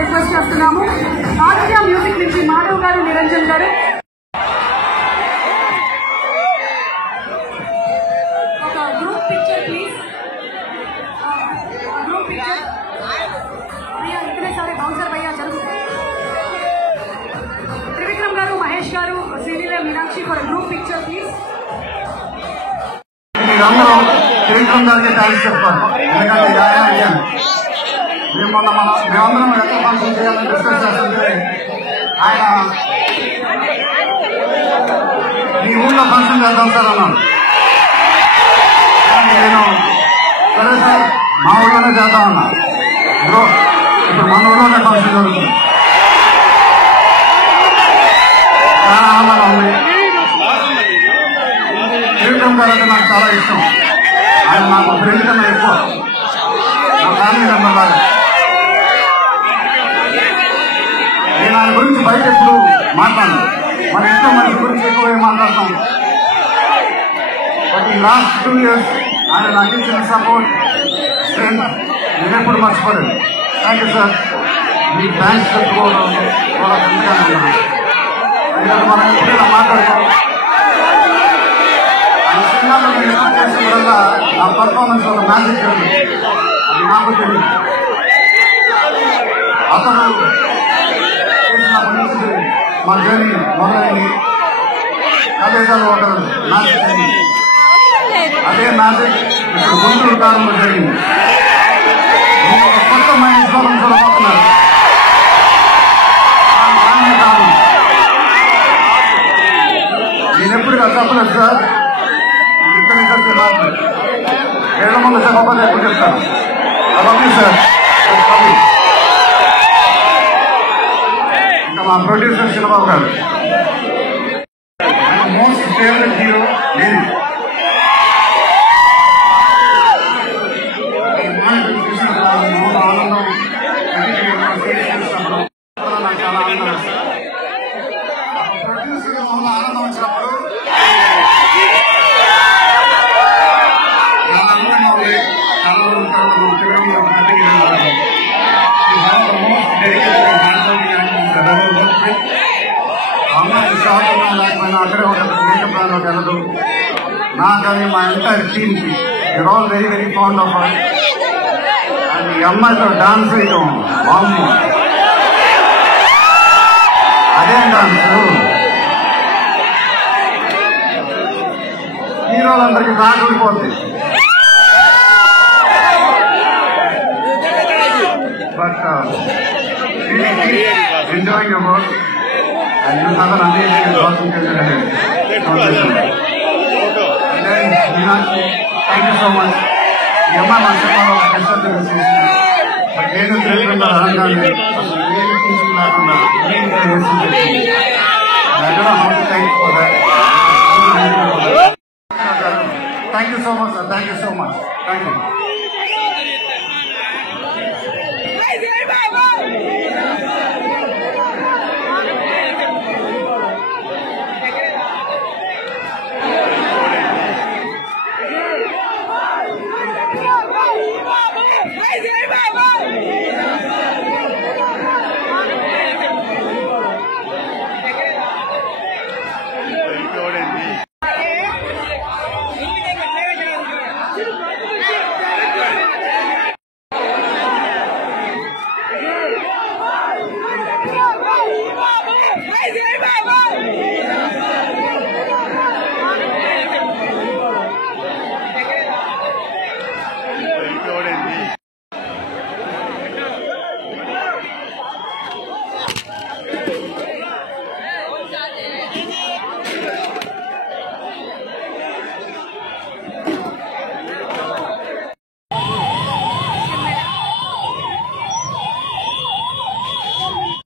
Request చేస్తున్నాము. ఆర్టియా music నుంచి మాధవ్ గారు, నిరంజన్ గారు ఒక group picture please. Group picture భయ్యా ఇక్కడే సరే బౌన్సర్ భయ్యా జరుగుతుంది. త్రివిక్రమ్ గారు, మహేష్ గారు, Sreeleela, Meenakshi for group picture please. మీరందరూ త్రివిక్రమ్ గారికి థ్యాంక్స్ చెప్పాలి. ఎందుకంటే మేమందరం ఎక్కడ ఫంక్షన్ చేయాలని డిస్కస్ చేస్తుంటే ఆయన మీ ఊళ్ళో ఫంక్షన్ చేద్దాం సార్ అన్నాను. నేను సరే సార్ మా ఊళ్ళోనే చేద్దామన్నా. ఇప్పుడు మన ఊళ్ళోనే ఫంక్షన్ జరుగుతుంది. చాలా ఆనందంగా ఉంది. త్రివిక్రమ్ గారు అంటే నాకు చాలా ఇష్టం. ఆయన నాకు ఫ్రెండ్ కన్నా ఎక్కువ, నా ఫ్యామిలీ మెంబర్ లాగా. నేను ఆయన గురించి బయట ఎప్పుడు మాట్లాడను. మన ఇంట్లో మనిషి గురించి ఎక్కువ మాట్లాడతాం. బట్ ఈ లాస్ట్ 2 years ఆయన నాకు ఇచ్చిన సపోర్ట్, స్ట్రెంత్ నేను ఎప్పుడు మర్చిపోలేదు. Thank you sir. మీకు థ్యాంక్స్ చెప్పుకోవడం చాలా గట్టిగానే ఉన్నాను. ఎందుకంటే మనం ఎప్పుడైనా మాట్లాడతాం. ఆయన సినిమాలో నేను ఎక్కువ చేసిన వల్ల నా పర్ఫార్మెన్స్ ఒక మ్యాజిక్ ఉంది. అది నాకు తెలియదు. అతను మా జర్నీ మొదలైంది. కదేశాలు ఒక మ్యాజిక్ జరిగింది. అదే మ్యాజిక్ ఇప్పుడు గుంటూరు కాలంలో జరిగింది. ఒక కొత్త మైండ్ ఫారం చూడబోతున్నారు. కాదు, నేను ఎప్పుడు చెప్పలేదు సార్. ఇక్కడ నుంచి మాట్లాడు 7 మంది చెప్పకపోతే ఎప్పుడు చెప్తాను. అది సార్. మా ప్రొడ్యూసర్ శివబాబు గారు మోస్ట్ ఫేవరెట్ హీరో నేను. ఆనందం నాకు చాలా ఆనందం వస్తుంది. ప్రొడ్యూసర్ ఆనందం వచ్చినప్పుడు చాలా ఆనందంగా ఉంది. చాలా లేకపోయినా అక్కడే ఉంటుంది. ప్లాన్లోకి వెళ్ళదు. నాకని మా ఎంటైర్ టీమ్కి you're all very very fond of her. And ఈ అమ్మాయితో డాన్స్ వేయడం బాగుంది. అదే డాన్స్ హీరోలందరికీ రాకపోతే. But enjoying your work. And you have an amazing concentrated ahead. Thank you so much. Yamma Masaparo, I said the decision. But I don't know how to thank you for that. Thank you so much, sir. Thank you so much. Thank you.